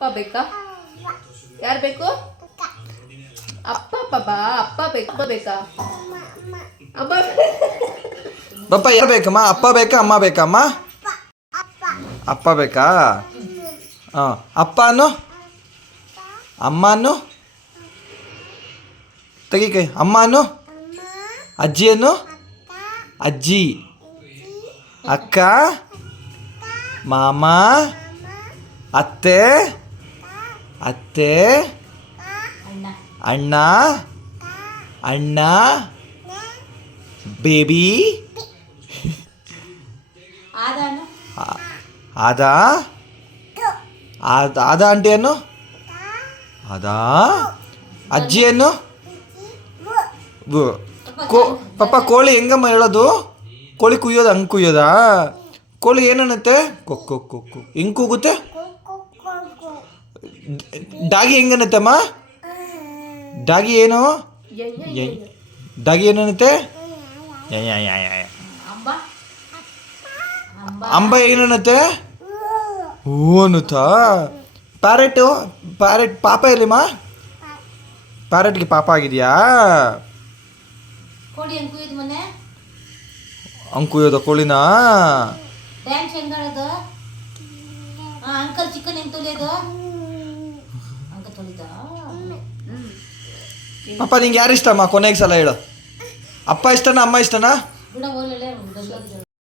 ಅಪ್ಪ ಬೇಕಾ? ಯಾರು ಬೇಕು? ಅಪ್ಪ ಪಾಪಾ ಅಪ್ಪ ಬೇಕು. ಅಪ್ಪ ಬೇಕಾ? ಅಮ್ಮ ಪಪ್ಪ ಯಾರು ಬೇಕಮ್ಮ? ಅಪ್ಪ ಬೇಕಾ ಅಮ್ಮ ಬೇಕಮ್ಮ? ಅಪ್ಪ ಬೇಕಾ? ಹಾಂ. ಅಪ್ಪನು ಅಮ್ಮನು ತೆಗಿ ಕೈ. ಅಮ್ಮನು ಅಜ್ಜಿಯನ್ನು ಅಜ್ಜಿ ಅಕ್ಕ ಮಾಮ ಅತ್ತೆ ಅತ್ತೆ ಅಣ್ಣ ಅಣ್ಣ ಬೇಬಿ ಆದ ಆದ ಆಂಟಿಯನ್ನು ಅದಾ ಅಜ್ಜಿಯನ್ನು ಪಪ್ಪ ಕೋಳಿ ಹೆಂಗಮ್ಮ ಹೇಳೋದು? ಕೋಳಿ ಕುಯ್ಯೋದು ಹಂಗೆ ಕುಯ್ಯೋದಾ? ಕೋಳಿ ಏನನ್ನತ್ತೆ? ಕೊಕ್ಕು ಕೊಕ್ಕು ಹೆಂಗೆ ಕೂಗುತ್ತೆ? ಡಾಗಿ ಹೆಂಗನ್ನತ್ತಮ್ಮ? ಡಾಗಿ ಏನು? ಡಾಗಿ ಏನನ್ನತ್ತೆ? ಅಂಬ ಏನನ್ನತ್ತೆ? ಹೂ ಅನ್ನುತ್ತಾ? ಪ್ಯಾರೆಟ್ ಪಾಪ ಎಲ್ಲಿಮ್ಮ? ಪ್ಯಾರೆಟ್ಗೆ ಪಾಪ ಆಗಿದೆಯಾ? ಹಂಗೆ ಕುಯ್ಯೋದ ಕೋಳಿನ? ಪಾಪ ನಿಂಗೆ ಯಾರು ಇಷ್ಟಮ್ಮ? ಕೊನೆಗೆ ಸಲ ಹೇಳು. ಅಪ್ಪ ಇಷ್ಟನಾ ಅಮ್ಮ ಇಷ್ಟನಾ?